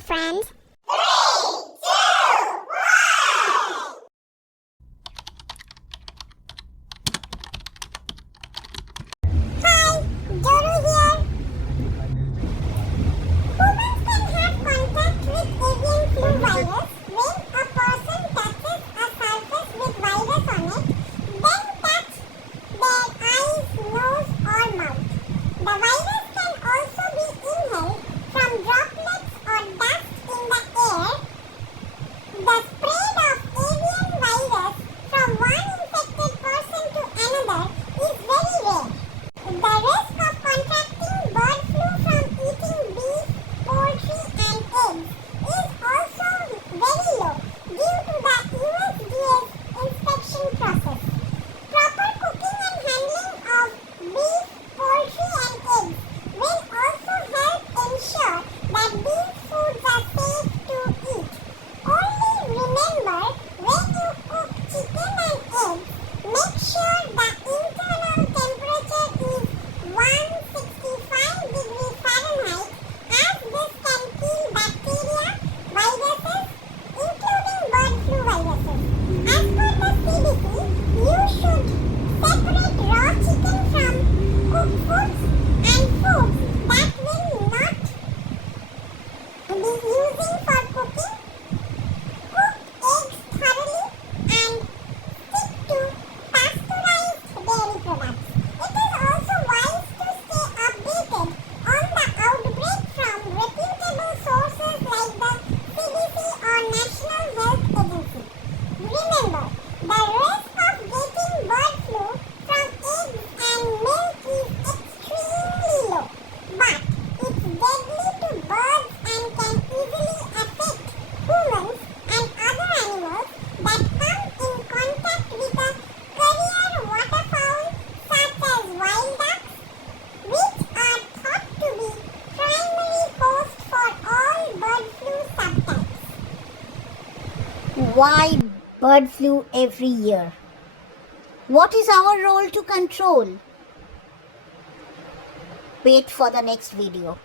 your friend. Hi, Doru here. Humans can have contact with avian flu virus when a person touches a surface with virus on it, then touch their eyes, nose or mouth. The virus can also be inhaled from droplets or dust in the air. The spread of avian virus from one infected person to another is very rare. The risk of contracting bird flu from eating beef, poultry and eggs is also very low due to the USDA's inspection process. Proper cooking and handling of beef, poultry and eggs will also help ensure that these foods are safe to eat. Only remember, when you cook chicken and eggs, make sure the internal temperature is 165 degrees Fahrenheit, as this can kill bacteria, viruses, including bird flu viruses. As per the CDC, you should separate raw chicken from cooked foods and foods that will not be using for cooking. Cook eggs thoroughly and stick to pasteurized dairy products. It is also wise to stay updated on the outbreak from reputable sources like the CDC or National Health Agency. Remember, the risk of getting bird flu from eggs and milk is extremely low, but it's deadly to birds and can easily affect humans and other animals that come in contact with a carrier waterfowl such as wild ducks, which are thought to be primary host for all bird flu subtypes. Why bird flu every year? What is our role to control? Wait for the next video.